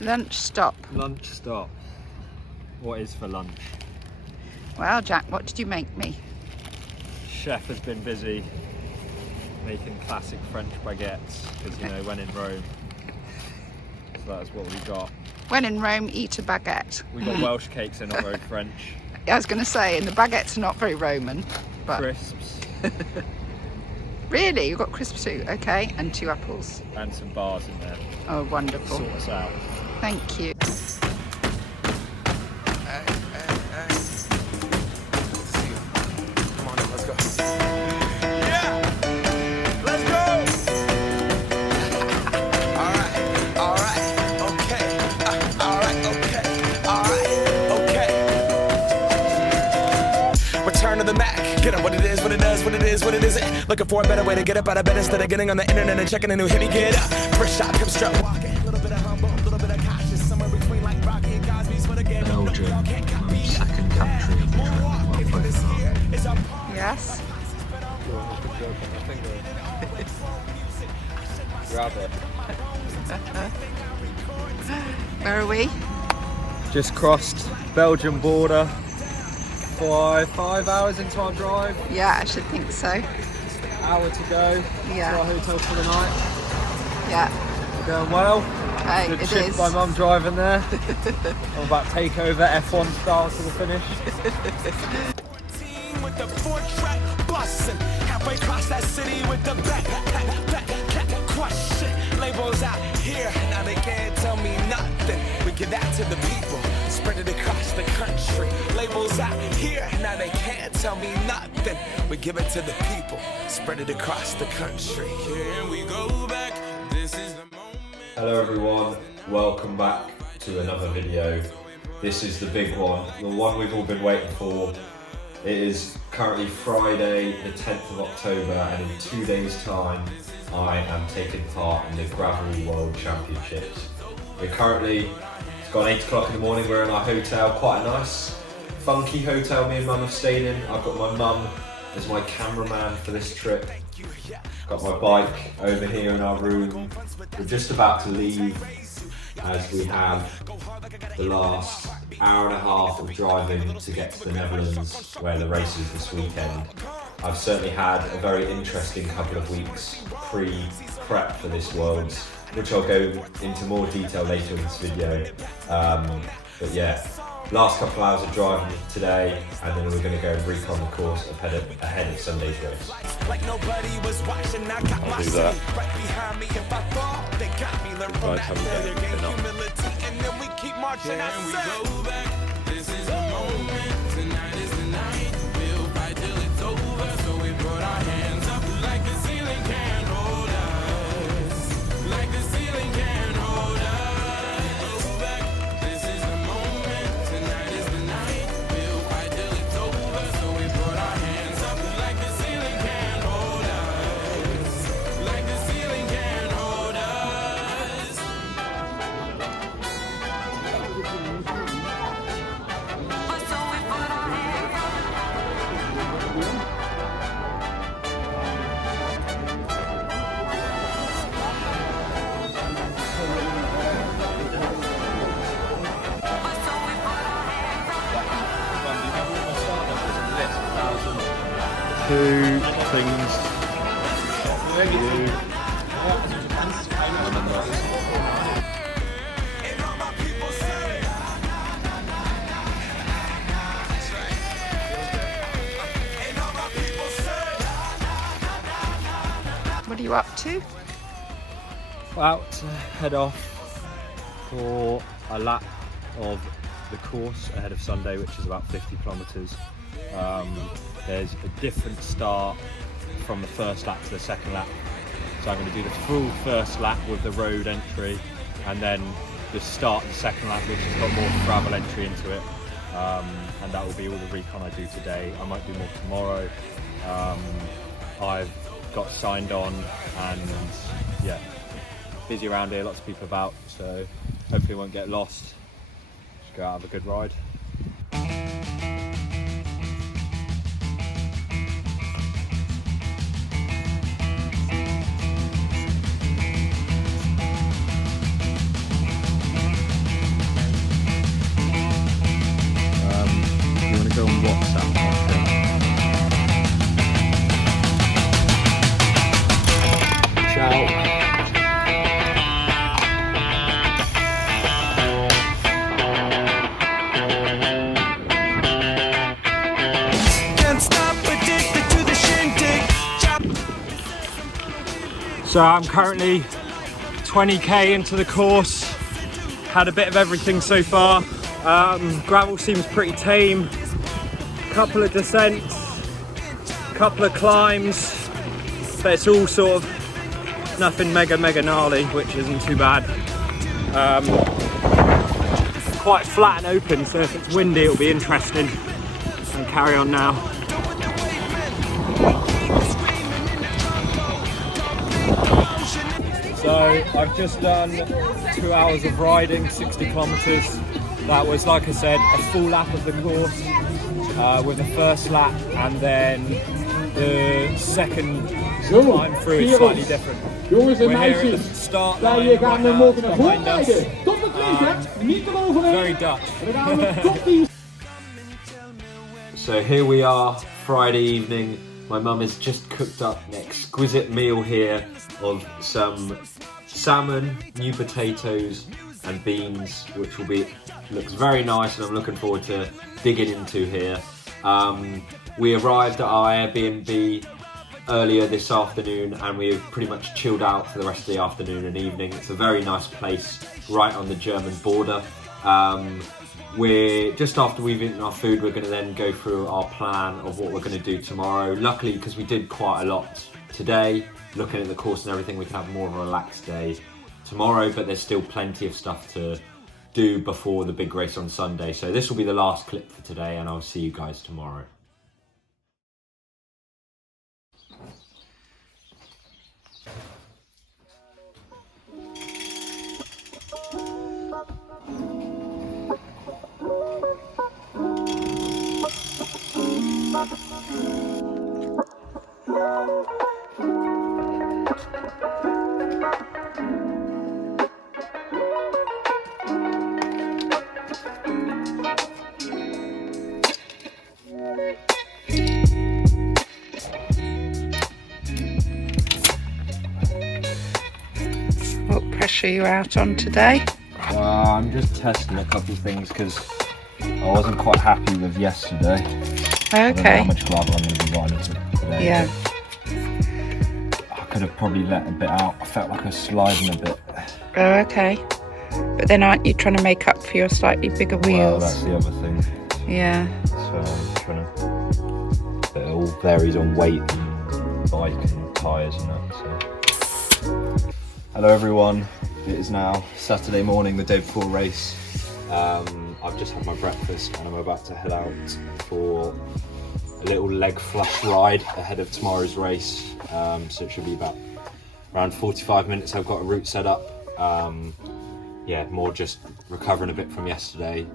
Lunch stop. Lunch stop. What is for lunch? Well, Jack, what did you make me? Chef has been busy making classic French baguettes because, you know, when in Rome. So that's what we got. When in Rome, eat a baguette. We got Welsh cakes, they're not very French. I was going to say, and the baguettes are not very Roman. But Crisps. Really? You've got crisps too? Okay, and 2 apples. And some bars in there. Oh, wonderful. Sort us out. Thank you. Come on in, let's go. Yeah! Let's go! Alright, okay. Alright, okay. Return to the Mac. Get up what it is, what it does, what it is, what it isn't. Looking for a better way to get up out of bed instead of getting on the internet and checking a new hit. Me get up. First shot, hip strut walking. A little bit of humble, a little bit of cautious. Somewhere between like Rocky and Cosby's for the game. Belgium, second country of the trip. Yes? Grab it. Where are we? Just crossed Belgian border. 5 hours into our drive. Yeah, I should think so. Hour to go. Yeah. To our hotel for the night. Yeah. We're going well. Hey, Good it shift is. by Mum driving there. All about takeover, F1 start to the finish. With the 4-track bustin', halfway across that city with the back crush shit. Labels out here, now they can't tell me nothing. We give that to the people, spread it across the country. Labels out here, now they can't tell me nothing. We give it to the people, spread it across the country. Here we go back. This is the moment. Hello everyone, welcome back to another video. This is the big one, the one we've all been waiting for. It is currently Friday the 10th of October and in 2 days time I am taking part in the Gravel World Championships. We're currently, it's gone 8 o'clock in the morning, we're in our hotel, quite a nice funky hotel me and Mum have stayed in. I've got my mum as my cameraman for this trip. Got my bike over here in our room. We're just about to leave as we have the last hour and a half of driving to get to the Netherlands where the race is this weekend. I've certainly had a very interesting couple of weeks pre-prep for this Worlds, which I'll go into more detail later in this video. But yeah, last couple of hours of driving today, and then we're going to go and recon the course ahead of Sunday's race. Like nobody was watching, I got my do that. right behind me. If I fall, they got me. Learn from that failure, gain humility, and then we keep marching. I go back. This is the moment. Tonight is the night. We'll fight till it's over. So we put our hands up like the ceiling can't hold us. Like the ceiling can't hold us. Go back. This is the moment. Tonight is the night. We'll fight till it's over. So we put our hands up like the ceiling can't hold us. Like the ceiling can't hold us. So we put our hands up. Two things. And all my people say, and all my people say. What are you up to? About to head off for a lap of the course ahead of Sunday, which is about 50 kilometres. There's a different start from the first lap to the second lap. So I'm going to do the full first lap with the road entry, and then the start of the second lap, which has got more gravel entry into it. And that will be all the recon I do today. I might do more tomorrow. I've got signed on, and yeah, busy around here, lots of people about, so hopefully won't get lost. Just go out, have a good ride. out. So I'm currently 20k into the course. Had a bit of everything so far. Gravel seems pretty tame. Couple of descents, couple of climbs, but it's all sort of nothing mega gnarly, which isn't too bad. Quite flat and open, so if it's windy it'll be interesting. And carry on now. So I've just done 2 hours of riding, 60 kilometers. That was, like I said, a full lap of the course with the first lap, and then the second climb through is slightly different. We're here at the start line right now, behind us. Very Dutch. So here we are, Friday evening. My mum has just cooked up an exquisite meal here of some salmon, new potatoes and beans, which looks very nice, and I'm looking forward to digging into here. We arrived at our Airbnb earlier this afternoon, and we've pretty much chilled out for the rest of the afternoon and evening. It's a very nice place right on the German border. We're just after we've eaten our food, we're going to then go through our plan of what we're going to do tomorrow. Luckily, because we did quite a lot today, looking at the course and everything, we can have more of a relaxed day tomorrow, but there's still plenty of stuff to do before the big race on Sunday. So this will be the last clip for today, and I'll see you guys tomorrow. What pressure are you out on today? I'm just testing a couple of things because I wasn't quite happy with yesterday. I don't know how much gravel I'm going to be riding today. Yeah. I could have probably let a bit out. I felt like I was sliding a bit. Oh, okay. But then aren't you trying to make up for your slightly bigger wheels? Well, that's the other thing. Yeah. So I'm trying to... But it all varies on weight and bike and tyres and that. So. Hello everyone. It is now Saturday morning, the day before race. I've just had my breakfast and I'm about to head out for a little leg flush ride ahead of tomorrow's race. So it should be about around 45 minutes. I've got a route set up. Yeah, more just recovering a bit from yesterday,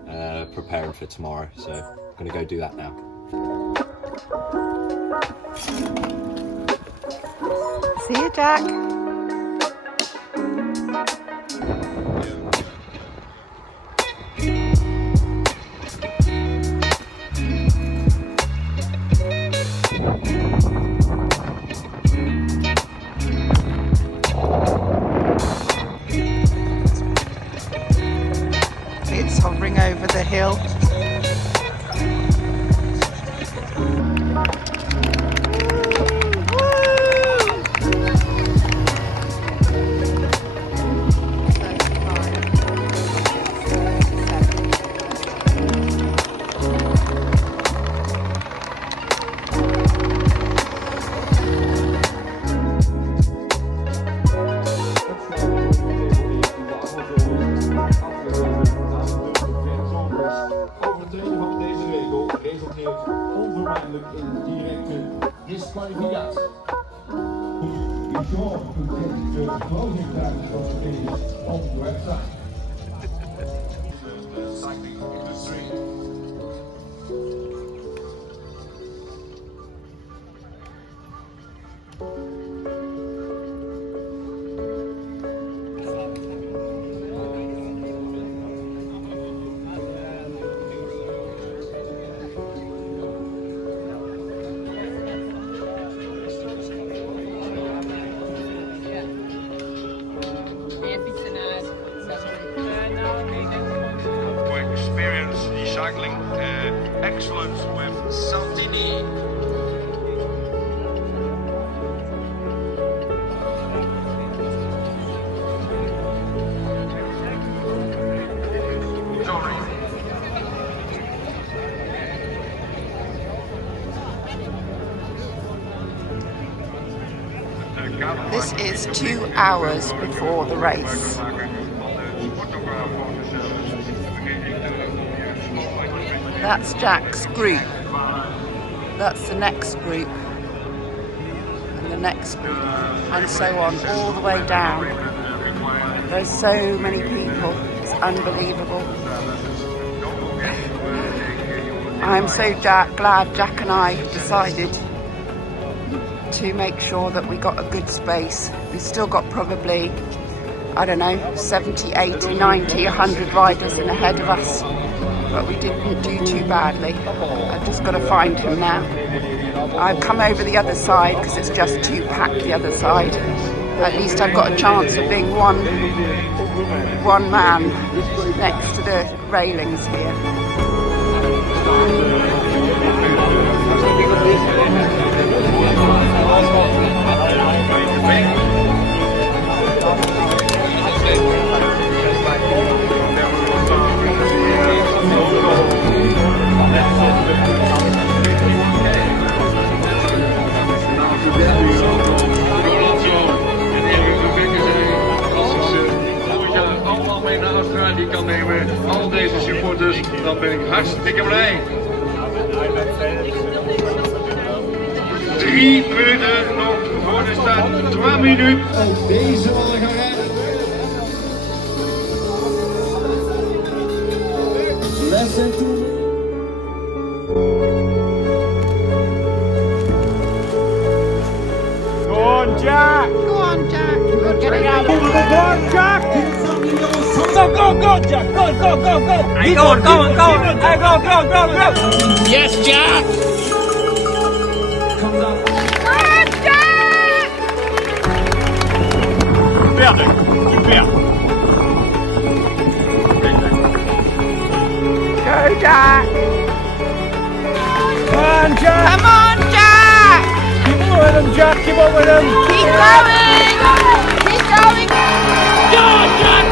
preparing for tomorrow. So I'm gonna go do that now. See you, Jack. It's hovering over the hill. disqualificatie. Be sure to check the closing times of the finish on the website. The cycling industry. This is 2 hours before the race. That's Jack's group. That's the next group. And the next group. And so on, all the way down. There's so many people. It's unbelievable. I'm so glad Jack and I decided to make sure that we got a good space. We've still got probably, I don't know, 70, 80, 90, 100 riders in ahead of us. But we didn't do too badly. I've just got to find him now. I've come over the other side because it's just too packed the other side. At least I've got a chance of being one man next to the railings here. Die kan nemen, al deze supporters, dan ben ik hartstikke blij. 3 minuten nog voor de start, 2 minuten. Ook deze mannen gaan rijden. Listen to me. Go on, Jack! Go on, Jack. You're getting out. Go on, Jack! Go, Jack! Go! Hey, go on! Hey, go! Yes, Jack! Go on, Jack! Super! Go, Jack! Come on, Jack! Come on, Jack! Keep on with him, Jack! Keep on with him! Keep going! Keep going! Go, Jack!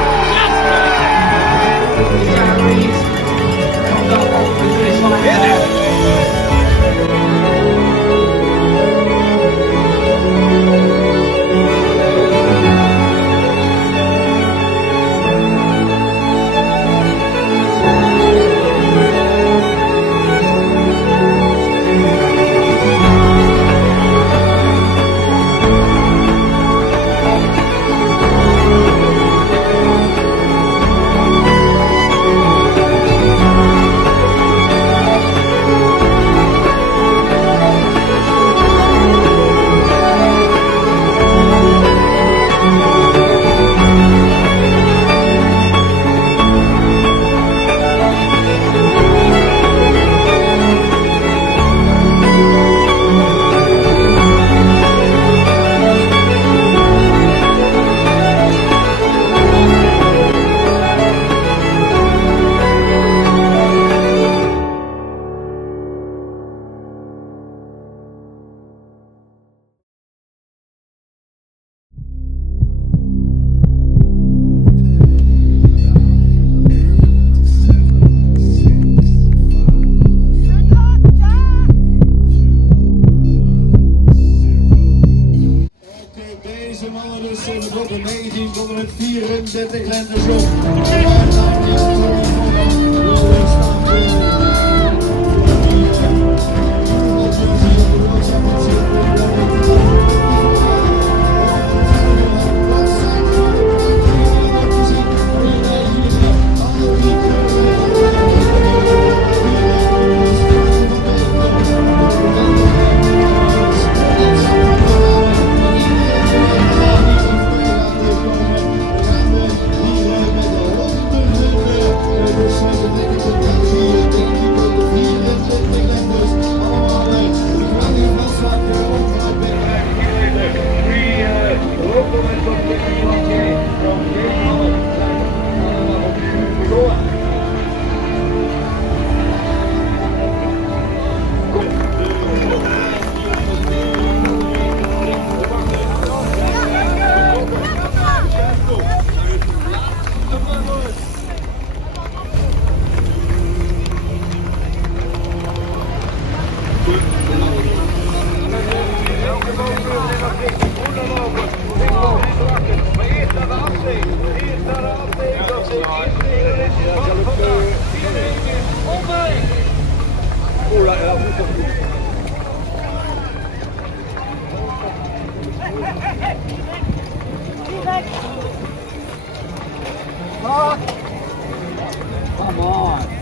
de 19 tot en met 34 lentes op. Come on.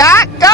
Jack, go!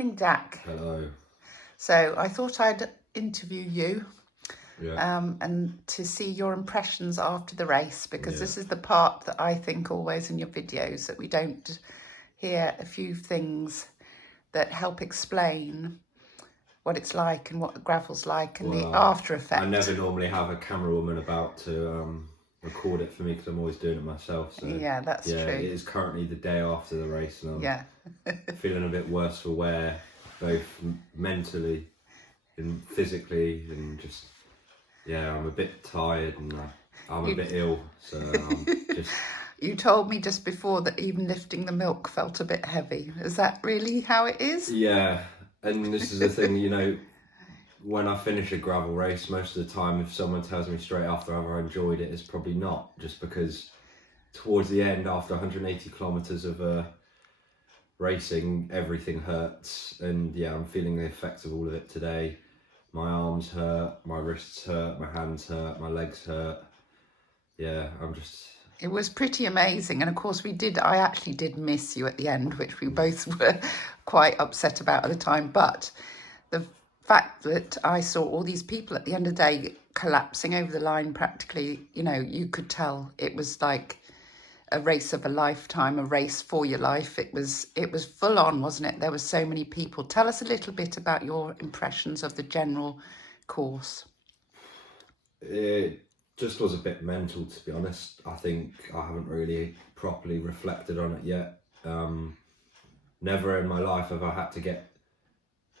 Morning, Jack. Hello. So I thought I'd interview you Yeah. and to see your impressions after the race, because Yeah. this is the part that I think always in your videos that we don't hear a few things that help explain what it's like and what the gravel's like and the after effect. I never normally have a camera woman about to record it for me because I'm always doing it myself. So Yeah, that's true. It is currently the day after the race, and Yeah. I'm feeling a bit worse for wear, both mentally and physically, and just I'm a bit tired and I'm a bit ill. So I'm just. You told me just before that even lifting the milk felt a bit heavy. Is that really how it is? Yeah, and this is the thing, you know, when I finish a gravel race, most of the time, if someone tells me straight after I enjoyed it, it's probably not, just because towards the end, after 180 kilometers of racing, everything hurts, and I'm feeling the effects of all of it today. My arms hurt, my wrists hurt, my hands hurt, my legs hurt. I'm just. It was pretty amazing, and of course I actually did miss you at the end, which we both were quite upset about at the time, but the fact that I saw all these people at the end of the day collapsing over the line practically, you know, you could tell it was like a race of a lifetime, a race for your life. It was full on, wasn't it? There were so many people. Tell us a little bit about your impressions of the general course. It just was a bit mental, to be honest. I think I haven't really properly reflected on it yet. Never in my life have I had to get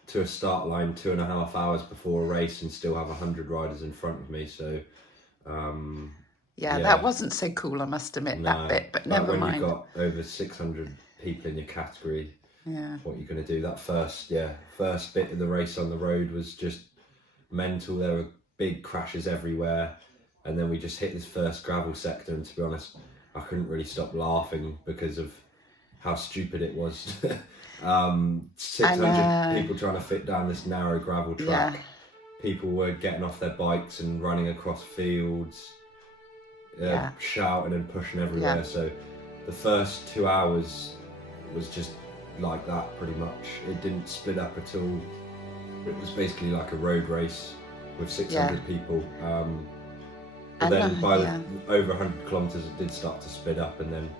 to a start line 2.5 hours before a race and still have 100 riders in front of me. So that wasn't so cool, I must admit, that bit, but never mind. When you've got over 600 people in your category, what you're going to do, that first bit of the race on the road was just mental. There were big crashes everywhere, and then we just hit this first gravel sector, and to be honest, I couldn't really stop laughing because of how stupid it was. 600 people trying to fit down this narrow gravel track. People were getting off their bikes and running across fields, shouting and pushing everywhere. So the first 2 hours was just like that, pretty much. It didn't split up at all. It was basically like a road race with 600 people. But then by over 100 kilometres it did start to split up, and then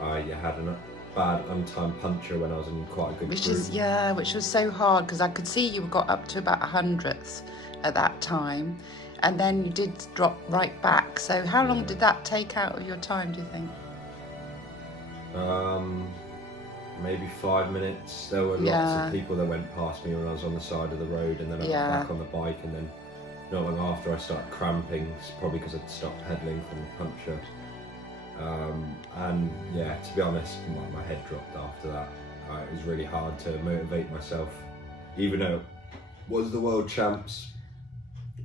I had a bad untimed puncture when I was in quite a good group. Which was so hard, because I could see you got up to about 100th at that time, and then you did drop right back. So how long did that take out of your time, do you think? Maybe 5 minutes. There were lots of people that went past me when I was on the side of the road, and then I got back on the bike, and then not long after I started cramping, probably because I'd stopped pedaling from the puncture. And to be honest, my head dropped after that. It was really hard to motivate myself, even though it was the world champs,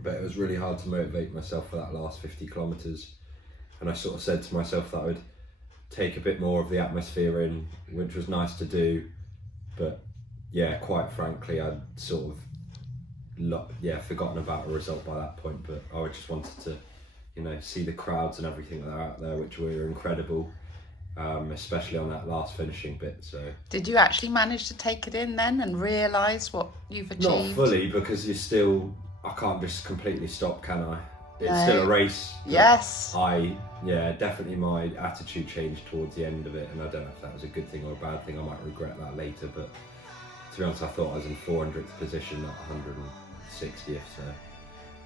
but it was really hard to motivate myself for that last 50 kilometres. And I sort of said to myself that I would take a bit more of the atmosphere in, which was nice to do, but quite frankly, I'd sort of forgotten about a result by that point. But I just wanted to, see the crowds and everything that are out there, which were incredible, especially on that last finishing bit. So did you actually manage to take it in then and realise what you've achieved? Not fully, because I can't just completely stop, can I? It's still a race. Yes. Definitely my attitude changed towards the end of it, and I don't know if that was a good thing or a bad thing. I might regret that later, but to be honest, I thought I was in 400th position, not 160th. So.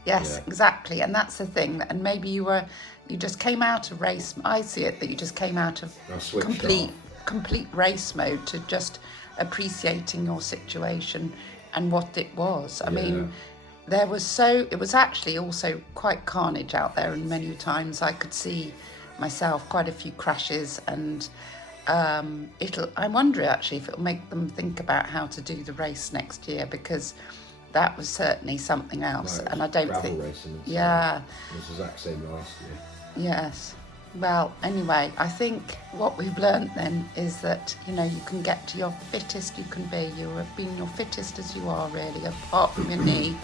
Yes, exactly, and that's the thing. And maybe you just came out of race. I see it that you just came out of complete race mode to just appreciating your situation and what it was. I mean, it was actually also quite carnage out there, and many times I could see myself quite a few crashes, and I wonder actually if it'll make them think about how to do the race next year, because that was certainly something else. And I don't think racing, it was the exact same last year. Yes. Well, anyway, I think what we've learned then is that, you can get to your fittest you can be. You have been your fittest as you are, really, apart from your knee.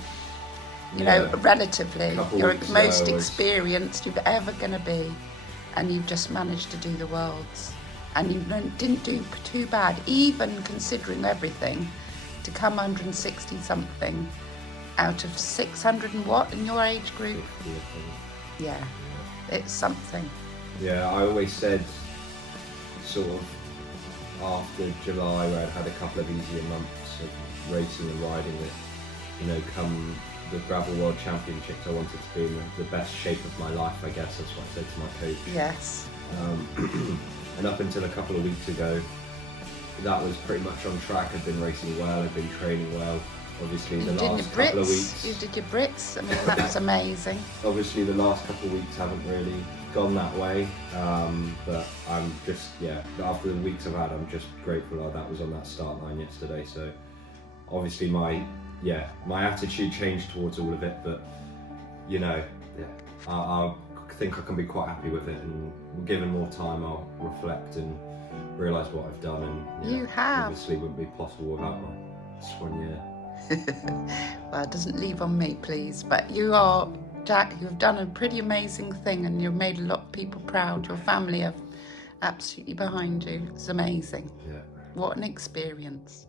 Relatively, you're the most experienced you're ever going to be, and you've just managed to do the worlds, and you didn't do too bad, even considering everything. to come 160 something out of 600 and what in your age group? 50, I think. Yeah, it's something. Yeah, I always said sort of after July, where I'd had a couple of easier months of racing and riding, that, you know, come the Gravel World Championships, I wanted to be in the best shape of my life, I guess. That's what I said to my coach. Yes. And up until a couple of weeks ago, that was pretty much on track. I'd been racing well, I'd been training well. Obviously, the last couple of weeks... You did your Brits, I mean, that was amazing. Obviously, the last couple of weeks haven't really gone that way, but I'm just, yeah, after the weeks I've had, I'm just grateful that was on that start line yesterday. So obviously my attitude changed towards all of it, but you know, yeah, I think I can be quite happy with it, and given more time, I'll reflect and realise what I've done, and You have. obviously wouldn't be possible without my swan year. Well, it doesn't leave on me, please, but you are, Jack, you've done a pretty amazing thing, and you've made a lot of people proud. Your family are absolutely behind you. It's amazing. Yeah. What an experience.